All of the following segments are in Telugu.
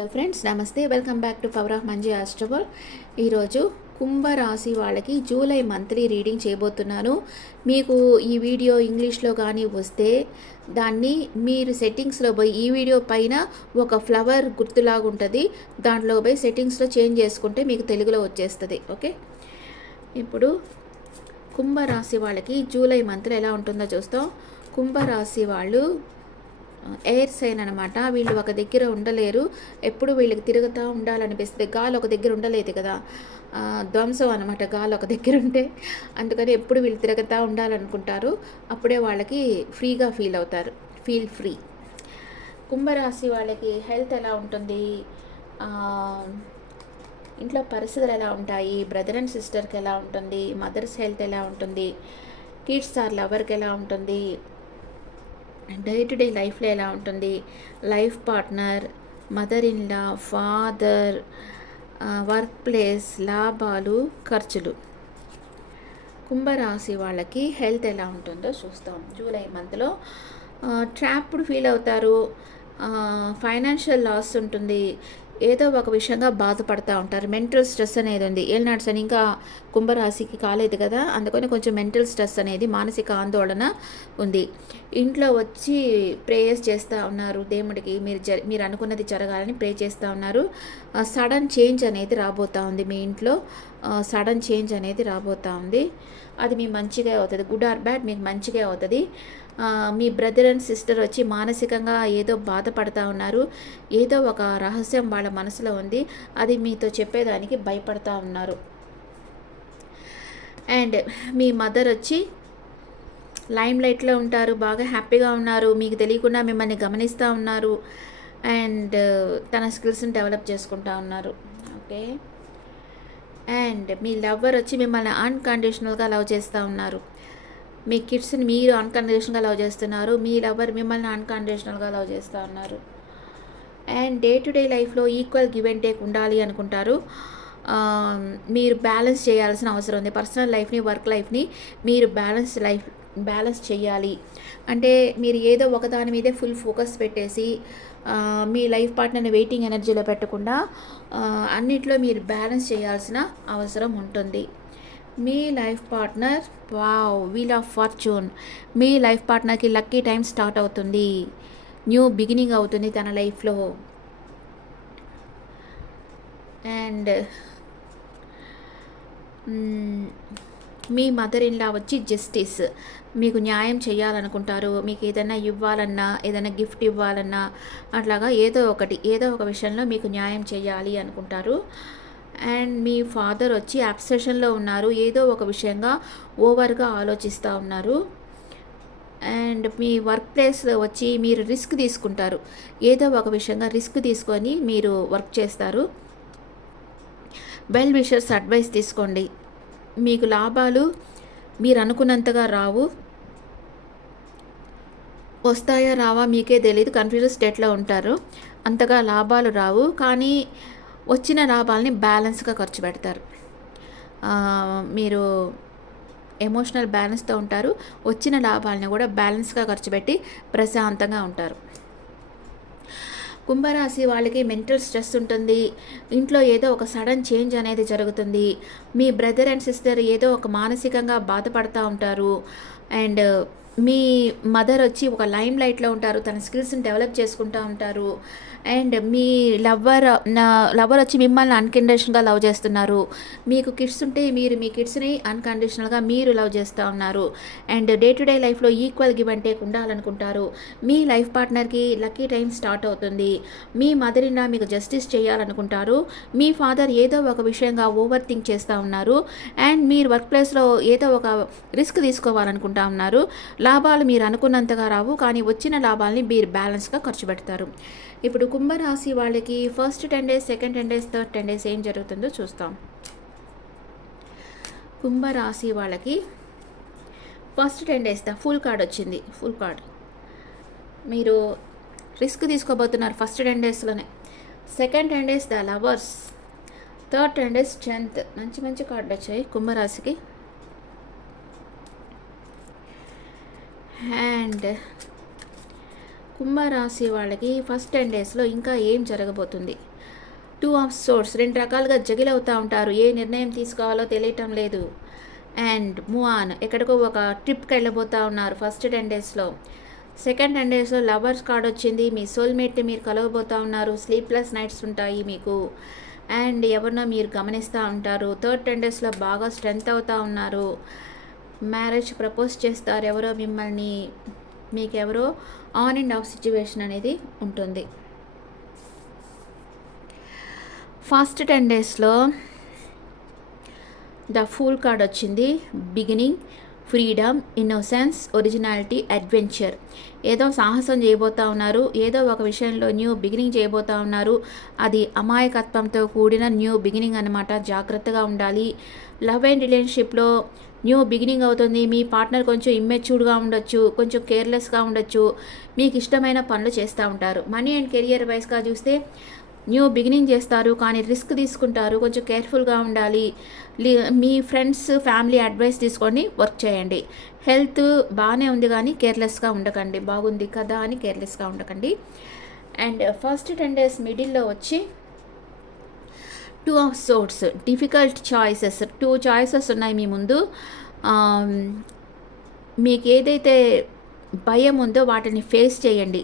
Hello friends namaste. Welcome back to power of Manji ఆస్ట్రబల్ ఈరోజు కుంభరాశి వాళ్ళకి జూలై మంత్లీ రీడింగ్ చేయబోతున్నాను. మీకు ఈ వీడియో ఇంగ్లీష్లో కానీ వస్తే దాన్ని మీరు సెట్టింగ్స్లో పోయి ఈ వీడియో పైన ఒక ఫ్లవర్ గుర్తులాగా ఉంటుంది. దాంట్లో పోయి సెట్టింగ్స్లో చేంజ్ చేసుకుంటే మీకు తెలుగులో వచ్చేస్తుంది. ఓకే? ఇప్పుడు కుంభరాశి వాళ్ళకి జూలై మంత్లో ఎలా ఉంటుందో చూస్తాం. కుంభరాశి వాళ్ళు ఎయిర్ సైన్ అనమాట వీళ్ళు ఒక దగ్గర ఉండలేరు. ఎప్పుడు వీళ్ళకి తిరుగుతూ ఉండాలనిపిస్తుంది. గాలి ఒక దగ్గర ఉండలేదు కదా. ధ్వంసం అనమాట గాలి ఒక దగ్గర ఉంటే అందుకని ఎప్పుడు వీళ్ళు తిరుగుతూ ఉండాలనుకుంటారు. అప్పుడే వాళ్ళకి ఫ్రీగా ఫీల్ అవుతారు. Feel free. కుంభరాశి వాళ్ళకి హెల్త్ ఎలా ఉంటుంది? ఇంట్లో పరిస్థితులు ఎలా ఉంటాయి? బ్రదర్ అండ్ సిస్టర్కి ఎలా ఉంటుంది? మదర్స్ హెల్త్ ఎలా ఉంటుంది? కిడ్స్ ఆర్ లవర్కి ఎలా ఉంటుంది? డే టు డే లైఫ్లో ఎలా ఉంటుంది? Life partner mother in law father work place లాభాలు ఖర్చులు. కుంభరాశి వాళ్ళకి హెల్త్ ఎలా ఉంటుందో చూస్తాం. జూలై మంత్లో ట్రాప్డ్ ఫీల్ అవుతారు. ఫైనాన్షియల్ లాస్ ఉంటుంది. ఏదో ఒక విషయంగా బాధపడతా ఉంటారు. మెంటల్ స్ట్రెస్ అనేది ఉంది ఏలినాడు శని ఇంకా కుంభరాశికి కాలేదు కదా. అందుకని కొంచెం మెంటల్ స్ట్రెస్ అనేది మానసిక ఆందోళన ఉంది. ఇంట్లో వచ్చి ప్రేయర్స్ చేస్తూ ఉన్నారు. దేవుడికి మీరు జ మీరు అనుకున్నది జరగాలని ప్రే చేస్తూ ఉన్నారు. సడన్ చేంజ్ అనేది రాబోతూ ఉంది మీ ఇంట్లో. సడన్ చేంజ్ అనేది రాబోతూ ఉంది. అది మీ మంచిగా అవుతుంది. గుడ్ ఆర్ బ్యాడ్ మీకు మంచిగా అవుతుంది. మీ బ్రదర్ అండ్ సిస్టర్ వచ్చి మానసికంగా ఏదో బాధపడతా ఉన్నారు. ఏదో ఒక రహస్యం వాళ్ళ మనసులో ఉంది. అది మీతో చెప్పేదానికి భయపడతా ఉన్నారు. అండ్ మీ మదర్ వచ్చి లైమ్ లైట్లో ఉంటారు. బాగా హ్యాపీగా ఉన్నారు. మీకు తెలియకుండా మిమ్మల్ని గమనిస్తూ ఉన్నారు. అండ్ తన స్కిల్స్ని డెవలప్ చేసుకుంటా ఉన్నారు. ఓకే అండ్ మీ లవ్వర్ వచ్చి మిమ్మల్ని అన్కండిషనల్గా లవ్ చేస్తూ ఉన్నారు. మీ కిడ్స్ని మీరు అన్కండిషనల్గా లవ్ చేస్తున్నారు. మీ లవర్ మిమ్మల్ని అన్కండిషనల్గా లవ్ చేస్తూ ఉన్నారు. అండ్ డే టు డే లైఫ్లో ఈక్వల్ గివ్ అండ్ టేక్ ఉండాలి అనుకుంటారు. మీరు బ్యాలెన్స్ చేయాల్సిన అవసరం ఉంది. పర్సనల్ లైఫ్ని వర్క్ లైఫ్ని మీరు బ్యాలెన్స్ లైఫ్ బ్యాలెన్స్ చేయాలి అంటే మీరు ఏదో ఒక దాని మీదే ఫుల్ ఫోకస్ పెట్టేసి మీ లైఫ్ పార్ట్నర్ని వెయిటింగ్ ఎనర్జీలో పెట్టకుండా అన్నిట్లో మీరు బ్యాలెన్స్ చేయాల్సిన అవసరం ఉంటుంది. మీ life partner wow wheel of fortune. Me life పార్ట్నర్కి లక్కీ టైం స్టార్ట్ అవుతుంది. న్యూ బిగినింగ్ అవుతుంది తన లైఫ్లో. అండ్ మీ మదర్ ఇన్లా వచ్చి జస్టిస్ మీకు న్యాయం చేయాలనుకుంటారు మీకు ఏదైనా ఇవ్వాలన్నా ఏదైనా గిఫ్ట్ ఇవ్వాలన్నా అట్లాగా ఏదో ఒకటి ఏదో ఒక విషయంలో మీకు న్యాయం చేయాలి అనుకుంటారు. అండ్ మీ ఫాదర్ వచ్చి అబ్సెషన్లో ఉన్నారు ఏదో ఒక విషయంగా ఓవర్గా ఆలోచిస్తూ ఉన్నారు. అండ్ మీ వర్క్ ప్లేస్లో వచ్చి మీరు రిస్క్ తీసుకుంటారు. ఏదో ఒక విషయంగా రిస్క్ తీసుకొని మీరు వర్క్ చేస్తారు. వెల్ విషర్స్ అడ్వైస్ తీసుకోండి. మీకు లాభాలు మీరు అనుకున్నంతగా రావు. వస్తాయా రావా మీకే తెలియదు కన్ఫ్యూజన్ స్టేట్లో ఉంటారు. అంతగా లాభాలు రావు. కానీ వచ్చిన లాభాలని బ్యాలెన్స్గా ఖర్చు పెడతారు. మీరు ఎమోషనల్ బ్యాలెన్స్తో ఉంటారు. వచ్చిన లాభాలని కూడా బ్యాలెన్స్గా ఖర్చు పెట్టి ప్రశాంతంగా ఉంటారు. కుంభరాశి వాళ్ళకి మెంటల్ స్ట్రెస్ ఉంటుంది. ఇంట్లో ఏదో ఒక సడన్ చేంజ్ అనేది జరుగుతుంది. మీ బ్రదర్ అండ్ సిస్టర్ ఏదో ఒక మానసికంగా బాధపడతా ఉంటారు. అండ్ మీ మదర్ వచ్చి ఒక లైమ్ లైట్లో ఉంటారు తన స్కిల్స్ని డెవలప్ చేసుకుంటూ ఉంటారు. అండ్ మీ లవ్వర్ నా లవ్వర్ వచ్చి మిమ్మల్ని అన్కండిషనల్గా లవ్ చేస్తున్నారు. మీకు కిడ్స్ ఉంటే మీరు మీ కిడ్స్ని అన్కండిషనల్గా మీరు లవ్ చేస్తూ ఉన్నారు. అండ్ డే టు డే లైఫ్లో ఈక్వల్ గివ్ అండ్ టేక్ ఉండాలనుకుంటారు. మీ లైఫ్ పార్ట్నర్కి లక్కీ టైం స్టార్ట్ అవుతుంది. మీ మదర్ ఇన్ మీకు జస్టిస్ చేయాలనుకుంటారు. మీ ఫాదర్ ఏదో ఒక విషయంగా ఓవర్ థింక్ చేస్తూ ఉన్నారు. అండ్ మీరు వర్క్ ప్లేస్లో ఏదో ఒక రిస్క్ తీసుకోవాలనుకుంటా ఉన్నారు. లాభాలు మీరు అనుకున్నంతగా రావు కానీ వచ్చిన లాభాలని మీరు బ్యాలెన్స్గా ఖర్చు పెడతారు. ఇప్పుడు కుంభరాశి వాళ్ళకి first ten days second ten days third ten days ఏం జరుగుతుందో చూస్తాం. కుంభరాశి వాళ్ళకి first ten days the fool card వచ్చింది. ఫుల్ కార్డ్ మీరు రిస్క్ తీసుకోబోతున్నారు ఫస్ట్ టెన్ డేస్లోనే second ten days the lovers third ten days strength మంచి మంచి కార్డులు వచ్చాయి కుంభరాశికి. అండ్ కుంభరాశి వాళ్ళకి ఫస్ట్ టెన్ డేస్లో ఇంకా ఏం జరగబోతుంది? టూ ఆఫ్ సోర్స్ రెండు రకాలుగా జగిలవుతూ ఉంటారు. ఏ నిర్ణయం తీసుకోవాలో తెలియటం లేదు. అండ్ మూఆన్ ఎక్కడికో ఒక ట్రిప్కి వెళ్ళబోతూ ఉన్నారు ఫస్ట్ టెన్ డేస్లో. సెకండ్ టెన్ డేస్లో లవర్స్ కార్డ్ వచ్చింది. మీ సోల్మేట్ని మీరు కలవబోతూ ఉన్నారు. స్లీప్లెస్ నైట్స్ ఉంటాయి మీకు. అండ్ ఎవరినో మీరు గమనిస్తూ ఉంటారు. థర్డ్ టెన్ డేస్లో బాగా స్ట్రెంగ్త్ అవుతూ ఉన్నారు. మ్యారేజ్ ప్రపోజ్ చేస్తారు ఎవరో మిమ్మల్ని మీకెవరో ఆన్ అండ్ ఆఫ్ సిచ్యువేషన్ అనేది ఉంటుంది. ఫస్ట్ టెన్ డేస్లో ద ఫూల్ కార్డ్ వచ్చింది. Beginning freedom innocence originality adventure. ఏదో సాహసం చేయబోతా ఉన్నారు ఏదో ఒక విషయంలో న్యూ బిగినింగ్ చేయబోతా ఉన్నారు. అది అమాయకత్వంతో కూడిన న్యూ బిగినింగ్ అనమాట జాగ్రత్తగా ఉండాలి. లవ్ అండ్ రిలేషన్షిప్లో న్యూ బిగినింగ్ అవుతుంది. మీ పార్ట్నర్ కొంచెం ఇమ్మెచ్యూర్డ్గా ఉండొచ్చు కొంచెం కేర్లెస్గా ఉండొచ్చు. మీకు ఇష్టమైన పనులు చేస్తూ ఉంటారు. మనీ అండ్ కెరియర్ వైస్గా చూస్తే న్యూ బిగినింగ్ చేస్తారు కానీ రిస్క్ తీసుకుంటారు. కొంచెం కేర్ఫుల్గా ఉండాలి. మీ ఫ్రెండ్స్ ఫ్యామిలీ అడ్వైస్ తీసుకొని వర్క్ చేయండి. హెల్త్ బాగానే ఉంది కానీ కేర్లెస్గా ఉండకండి. బాగుంది కదా అని కేర్లెస్గా ఉండకండి. అండ్ ఫస్ట్ టెన్ డేస్ మిడిల్లో వచ్చి two of swords difficult choices two choices ఉన్నాయి మీ ముందు. మీకు ఏదైతే భయం ఉందో వాటిని ఫేస్ చేయండి.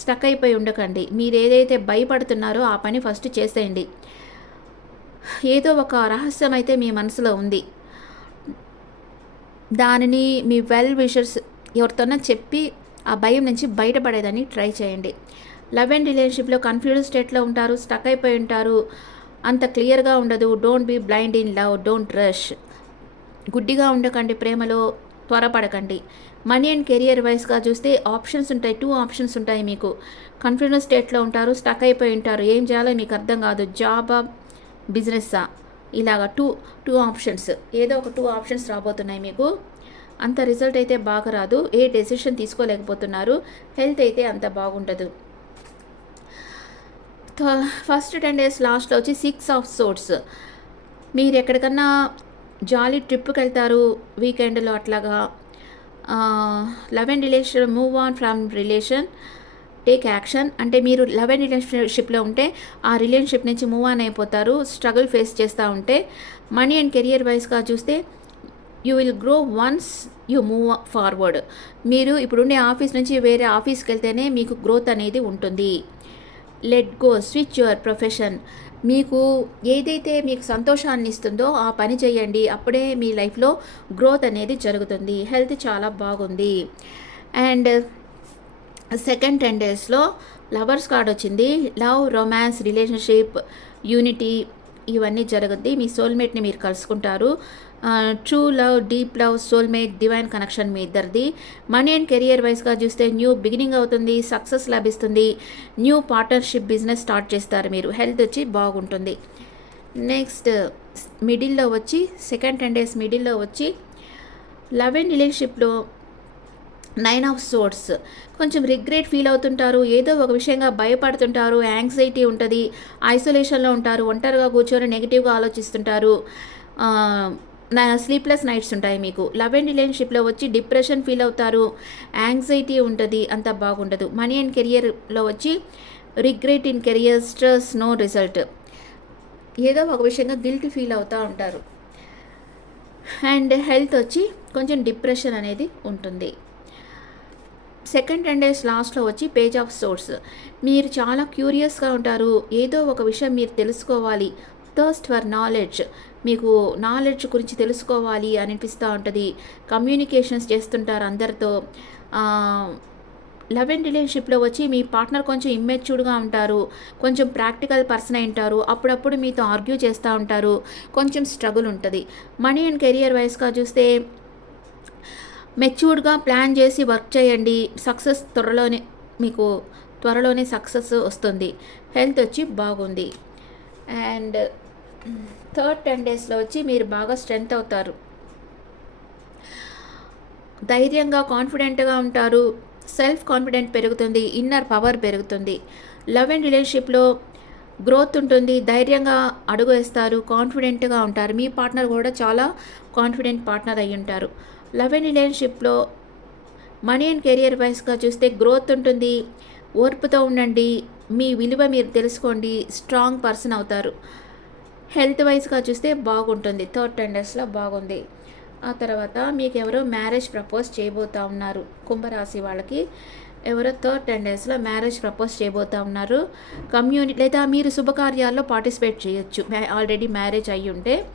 స్టక్ అయిపోయి ఉండకండి. మీరు ఏదైతే భయపడుతున్నారో ఆ పని ఫస్ట్ చేసేయండి. ఏదో ఒక రహస్యం అయితే మీ మనసులో ఉంది. దానిని మీ వెల్ విషర్స్ ఎవరితోనో చెప్పి ఆ భయం నుంచి బయటపడేదని ట్రై చేయండి. లవ్ అండ్ రిలేషన్షిప్లో కన్ఫ్యూజ్ స్టేట్లో ఉంటారు స్టక్ అయిపోయి ఉంటారు. అంత క్లియర్గా ఉండదు. Don't be blind in love don't rush. గుడ్డిగా ఉండకండి ప్రేమలో త్వరపడకండి. మనీ అండ్ కెరియర్ వైస్గా చూస్తే ఆప్షన్స్ ఉంటాయి టూ ఆప్షన్స్ ఉంటాయి మీకు. కన్ఫ్యూజన్ స్టేట్లో ఉంటారు స్టక్ అయిపోయి ఉంటారు. ఏం చేయాలో మీకు అర్థం కాదు. జాబా బిజినెస్సా? ఇలాగా టూ టూ ఆప్షన్స్. ఏదో ఒక టూ ఆప్షన్స్ రాబోతున్నాయి మీకు. అంత రిజల్ట్ అయితే బాగా రాదు. ఏ డెసిషన్ తీసుకోలేకపోతున్నారు. హెల్త్ అయితే అంత బాగుండదు. ఫస్ట్ టెన్ డేస్ లాస్ట్లో వచ్చి సిక్స్ ఆఫ్ సోర్ట్స్ మీరు ఎక్కడికన్నా జాలీ ట్రిప్కి వెళ్తారు వీకెండ్లో అట్లాగా love and relation move on from relation take action అంటే మీరు లవ్ అండ్ రిలేషన్షిప్లో ఉంటే ఆ రిలేషన్షిప్ నుంచి మూవ్ ఆన్ అయిపోతారు స్ట్రగుల్ ఫేస్ చేస్తూ ఉంటే మనీ అండ్ కెరియర్ వైస్గా చూస్తే you will grow once you move forward మీరు ఇప్పుడుండే ఆఫీస్ నుంచి వేరే ఆఫీస్కి వెళ్తేనే మీకు గ్రోత్ అనేది ఉంటుంది. Let go switch your profession మీకు ఏదైతే మీకు సంతోషాన్ని ఇస్తుందో ఆ పని చేయండి. అప్పుడే మీ లైఫ్లో గ్రోత్ అనేది జరుగుతుంది. హెల్త్ చాలా బాగుంది. అండ్ సెకండ్ టెన్ డేస్లో లవర్స్ కార్డ్ వచ్చింది. లవ్ రొమాన్స్ రిలేషన్షిప్ యూనిటీ ఇవన్నీ జరుగుద్ది. మీ సోల్మేట్ని మీరు కలుసుకుంటారు. True love deep love soulmate divine connection మీ ఇద్దరిది. మనీ అండ్ కెరియర్ వైస్గా చూస్తే న్యూ బిగినింగ్ అవుతుంది సక్సెస్ లభిస్తుంది. న్యూ పార్ట్నర్షిప్ బిజినెస్ స్టార్ట్ చేస్తారు మీరు. హెల్త్ వచ్చి బాగుంటుంది. నెక్స్ట్ మిడిల్లో వచ్చి సెకండ్ టెన్ డేస్ మిడిల్లో వచ్చి లవ్ అండ్ రిలేషన్షిప్లో నైన్ ఆఫ్ సోర్స్ కొంచెం రిగ్రెట్ ఫీల్ అవుతుంటారు ఏదో ఒక విషయంగా భయపడుతుంటారు యాంగ్జైటీ ఉంటుంది ఐసోలేషన్లో ఉంటారు ఒంటరిగా కూర్చొని నెగిటివ్గా ఆలోచిస్తుంటారు. నా స్లీప్లెస్ నైట్స్ ఉంటాయి మీకు. లవ్ అండ్ రిలేషన్షిప్లో వచ్చి డిప్రెషన్ ఫీల్ అవుతారు యాంగ్జైటీ ఉంటుంది అంత బాగుండదు. మనీ అండ్ కెరియర్లో వచ్చి regret in career stress no result ఏదో ఒక విషయంగా గిల్ట్ ఫీల్ అవుతూ ఉంటారు. అండ్ హెల్త్ వచ్చి కొంచెం డిప్రెషన్ అనేది ఉంటుంది. సెకండ్ టెన్ డేస్ లాస్ట్లో వచ్చి పేజ్ ఆఫ్ సోర్స్ మీరు చాలా క్యూరియస్గా ఉంటారు. ఏదో ఒక విషయం మీరు తెలుసుకోవాలి. థర్స్ట్ ఫర్ నాలెడ్జ్ మీకు నాలెడ్జ్ గురించి తెలుసుకోవాలి అనిపిస్తూ ఉంటుంది. కమ్యూనికేషన్స్ చేస్తుంటారు అందరితో. లవ్ అండ్ రిలేషన్షిప్లో వచ్చి మీ పార్ట్నర్ కొంచెం ఇమ్మెచ్యూర్డ్గా ఉంటారు. కొంచెం ప్రాక్టికల్ పర్సన్ అయి ఉంటారు. అప్పుడప్పుడు మీతో ఆర్గ్యూ చేస్తూ ఉంటారు. కొంచెం స్ట్రగుల్ ఉంటుంది. మనీ అండ్ కెరియర్ వైస్గా చూస్తే మెచ్యూర్డ్గా ప్లాన్ చేసి వర్క్ చేయండి. సక్సెస్ త్వరలోనే మీకు త్వరలోనే సక్సెస్ వస్తుంది. హెల్త్ వచ్చి బాగుంది. అండ్ థర్డ్ టెన్ డేస్లో వచ్చి మీరు బాగా స్ట్రెంగ్త్ అవుతారు. ధైర్యంగా కాన్ఫిడెంట్గా ఉంటారు. సెల్ఫ్ కాన్ఫిడెంట్ పెరుగుతుంది. ఇన్నర్ పవర్ పెరుగుతుంది. లవ్ అండ్ రిలేషన్షిప్లో గ్రోత్ ఉంటుంది. ధైర్యంగా అడుగు వేస్తారు. కాన్ఫిడెంట్గా ఉంటారు. మీ పార్ట్నర్ కూడా చాలా కాన్ఫిడెంట్ పార్ట్నర్ అయి ఉంటారు లవ్ అండ్ రిలేషన్షిప్లో మనీ అండ్ కెరియర్ వైస్గా చూస్తే గ్రోత్ ఉంటుంది. ఓర్పుతో ఉండండి. మీ విలువ మీరు తెలుసుకోండి. స్ట్రాంగ్ పర్సన్ అవుతారు. హెల్త్ వైజ్గా చూస్తే బాగుంటుంది. థర్డ్ టెన్ డేస్లో బాగుంది. ఆ తర్వాత మీకు ఎవరో మ్యారేజ్ ప్రపోజ్ చేయబోతా ఉన్నారు. కుంభరాశి వాళ్ళకి. ఎవరో టెన్ డేస్లో మ్యారేజ్ ప్రపోజ్ చేయబోతా ఉన్నారు. కమ్యూనిటీ లేదా మీరు శుభకార్యాల్లో పార్టిసిపేట్ చేయొచ్చు. ఆల్రెడీ మ్యారేజ్ అయ్యి ఉంటే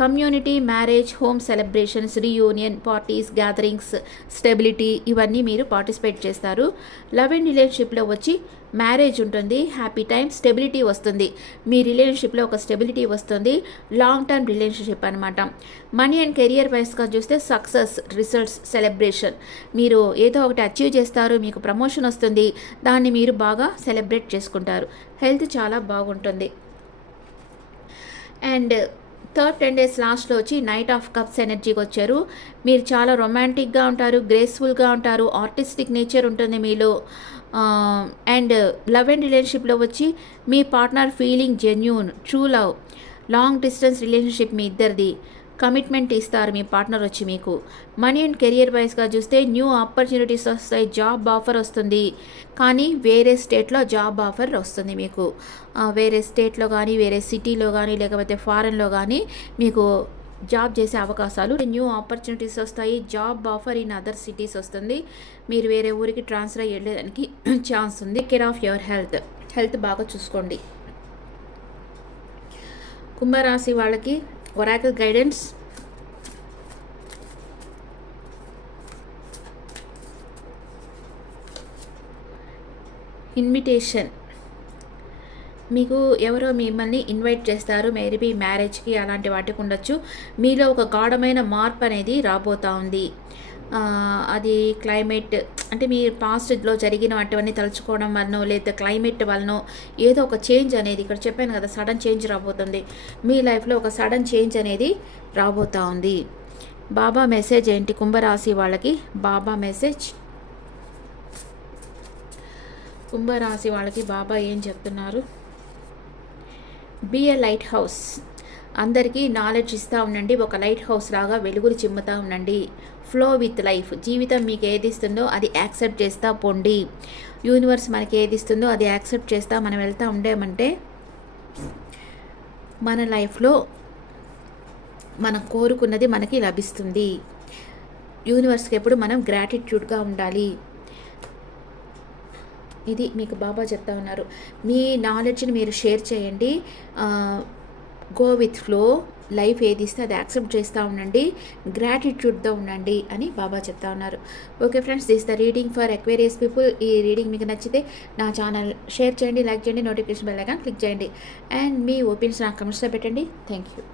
community marriage home celebrations reunion parties gatherings stability ఇవన్నీ మీరు పార్టిసిపేట్ చేస్తారు. లవ్ అండ్ రిలేషన్షిప్లో వచ్చి మ్యారేజ్ ఉంటుంది హ్యాపీ టైం స్టెబిలిటీ వస్తుంది. మీ రిలేషన్షిప్లో ఒక స్టెబిలిటీ వస్తుంది లాంగ్ టర్మ్ రిలేషన్షిప్ అనమాట మనీ అండ్ కెరియర్ వైస్గా చూస్తే సక్సెస్ రిజల్ట్స్ సెలబ్రేషన్. మీరు ఏదో ఒకటి అచీవ్ చేస్తారు మీకు ప్రమోషన్ వస్తుంది దాన్ని మీరు బాగా సెలబ్రేట్ చేసుకుంటారు. హెల్త్ చాలా బాగుంటుంది. అండ్ థర్డ్ టెన్ డేస్ లాస్ట్లో వచ్చి నైట్ ఆఫ్ కప్స్ ఎనర్జీకి వచ్చారు. మీరు చాలా రొమాంటిక్గా ఉంటారు గ్రేస్ఫుల్గా ఉంటారు ఆర్టిస్టిక్ నేచర్ ఉంటుంది మీలో. అండ్ లవ్ అండ్ రిలేషన్షిప్లో వచ్చి మీ partner feeling genuine true love. Long distance relationship మీ ఇద్దరిది. కమిట్మెంట్ ఇస్తారు మీ పార్ట్నర్ వచ్చి మీకు. మనీ అండ్ కెరియర్ వైస్గా చూస్తే న్యూ ఆపర్చునిటీస్ వస్తాయి జాబ్ ఆఫర్ వస్తుంది. కానీ వేరే స్టేట్లో జాబ్ ఆఫర్ వస్తుంది మీకు. వేరే స్టేట్లో కానీ వేరే సిటీలో కానీ లేకపోతే ఫారెన్లో కానీ మీకు జాబ్ చేసే అవకాశాలు న్యూ ఆపర్చునిటీస్ వస్తాయి. Job offer in other cities వస్తుంది. మీరు వేరే ఊరికి ట్రాన్స్ఫర్ అయ్యేదానికి ఛాన్స్ ఉంది. Care of your health health బాగా చూసుకోండి. కుంభరాశి వాళ్ళకి ఒరాకల్ గైడెన్స్ ఇన్విటేషన్ మీకు ఎవరో మిమ్మల్ని ఇన్వైట్ చేస్తారు. మేబీ మ్యారేజ్కి అలాంటి వాటికి ఉండొచ్చు. మీలో ఒక గాఢమైన మార్పు అనేది రాబోతా ఉంది. అది క్లైమేట్ అంటే మీ పాస్ట్లో జరిగిన వాటివన్నీ తలుచుకోవడం వలనో లేదా క్లైమేట్ వలనో ఏదో ఒక చేంజ్ అనేది ఇక్కడ చెప్పాను కదా సడన్ చేంజ్ రాబోతుంది. మీ లైఫ్లో ఒక సడన్ చేంజ్ అనేది రాబోతా ఉంది. బాబా మెసేజ్ ఏంటి? కుంభరాశి వాళ్ళకి బాబా మెసేజ్. కుంభరాశి వాళ్ళకి బాబా ఏం చెప్తున్నారు? Be a lighthouse. అందరికీ నాలెడ్జ్ ఇస్తూ ఉండండి ఒక లైట్ హౌస్ లాగా వెలుగులు చిమ్ముతూ ఉండండి. Flow with life. జీవితం మీకు ఏది ఇస్తుందో అది యాక్సెప్ట్ చేస్తూ పోండి. యూనివర్స్ మనకి ఏది ఇస్తుందో అది యాక్సెప్ట్ చేస్తూ మనం వెళ్తూ ఉండేమంటే మన లైఫ్లో మనం కోరుకున్నది మనకి లభిస్తుంది. యూనివర్స్కి ఎప్పుడు మనం గ్రాటిట్యూడ్గా ఉండాలి. ఇది మీకు బాబా చెప్తా ఉన్నారు. మీ నాలెడ్జ్ని మీరు షేర్ చేయండి. గో విత్ ఫ్లో లైఫ్ ఏది ఇస్తే అది యాక్సెప్ట్ చేస్తూ ఉండండి. గ్రాటిట్యూడ్తో ఉండండి అని బాబా చెప్తా ఉన్నారు. Okay friends this the reading for Aquarius people ఈ రీడింగ్ మీకు నచ్చితే నా ఛానల్ షేర్ చేయండి లైక్ చేయండి నోటిఫికేషన్ బెల్ ఐకాన్ క్లిక్ చేయండి. అండ్ మీ ఒపీనియన్స్ నా కమెంట్స్లో పెట్టండి. Thank you